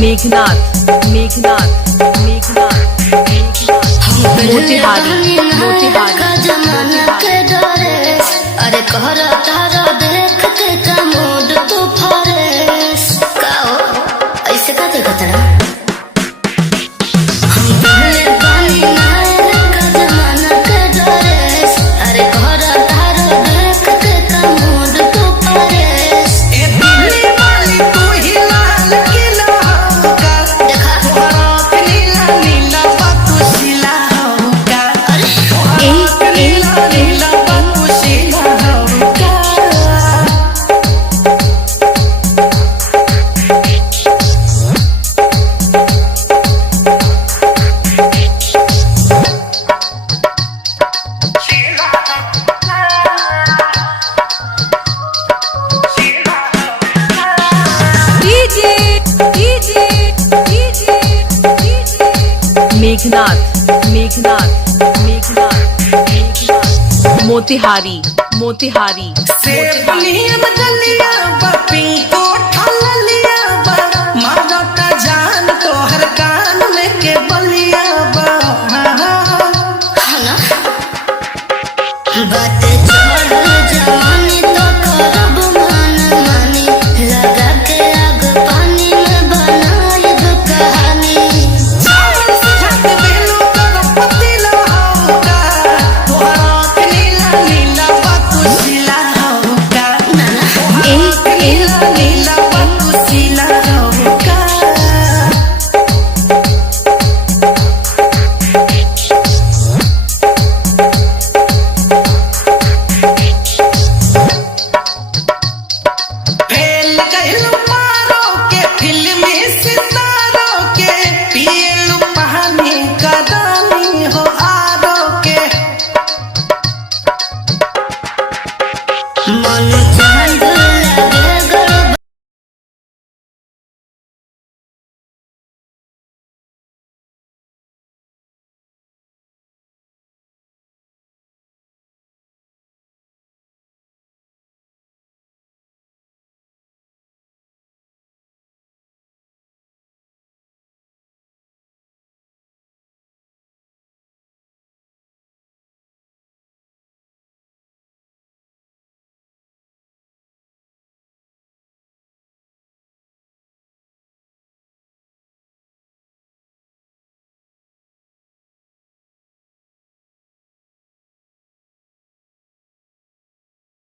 मेघनाथ मेघनाथ मेघनाथ मोतिहारी मोतिहारी अरे कहरा तारा देख के कमोद तू फरेस का हो ऐसे का देखत ना हम पहले पानी नहाए का जमाना के डरेस अरे कहरा तारा देख के कमोद तू फरेस ए दिल्ली वाली तू ही लाल किला होगा देखा तोहरा नीला नीला बातू शिला होगा अरे नीला नीला बातू शिला होगा मेघनाथ मेघनाथ मेघनाथ मोतिहारी मोतिहारी से बनिया बदलिया बापी कोट